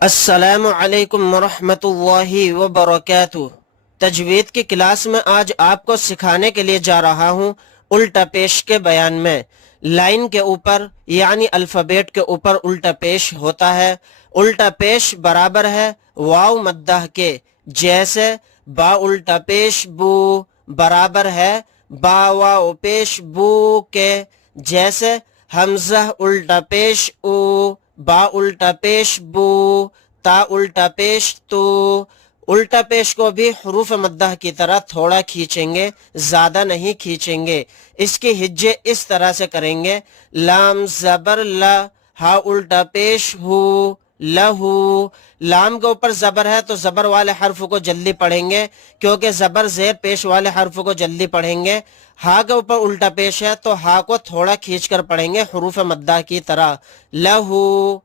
अस्सलामु अलैकुम वरहमतुल्लाहि वबरकातुह। तजवीद की क्लास में आज आपको सिखाने के लिए जा रहा हूँ उल्टा पेश के बयान में। लाइन के ऊपर यानी अल्फ़ाबेट के ऊपर उल्टा पेश होता है। उल्टा पेश बराबर है वाव मद्दा के, जैसे बा उल्टा पेश बू बराबर है बा वाव पेश बू के, जैसे हमजा उल्टा पेश ऊ बा उल्टा पेश बू ता उल्टा पेश तू। उल्टा पेश को भी हरूफ मद्दा की तरह थोड़ा खींचेंगे, ज्यादा नहीं खींचेंगे। इसके हिज्जे इस तरह से करेंगे, लाम जबर ला, हा उल्टा पेश हु लहू। लाम के ऊपर जबर है तो जबर वाले हर्फ को जल्दी पढ़ेंगे, क्योंकि जबर जेर पेश वाले हर्फ को जल्दी पढ़ेंगे। हा के ऊपर उल्टा पेश है तो हा को थोड़ा खींच कर पढ़ेंगे हरूफ मद्दा की तरह, लहू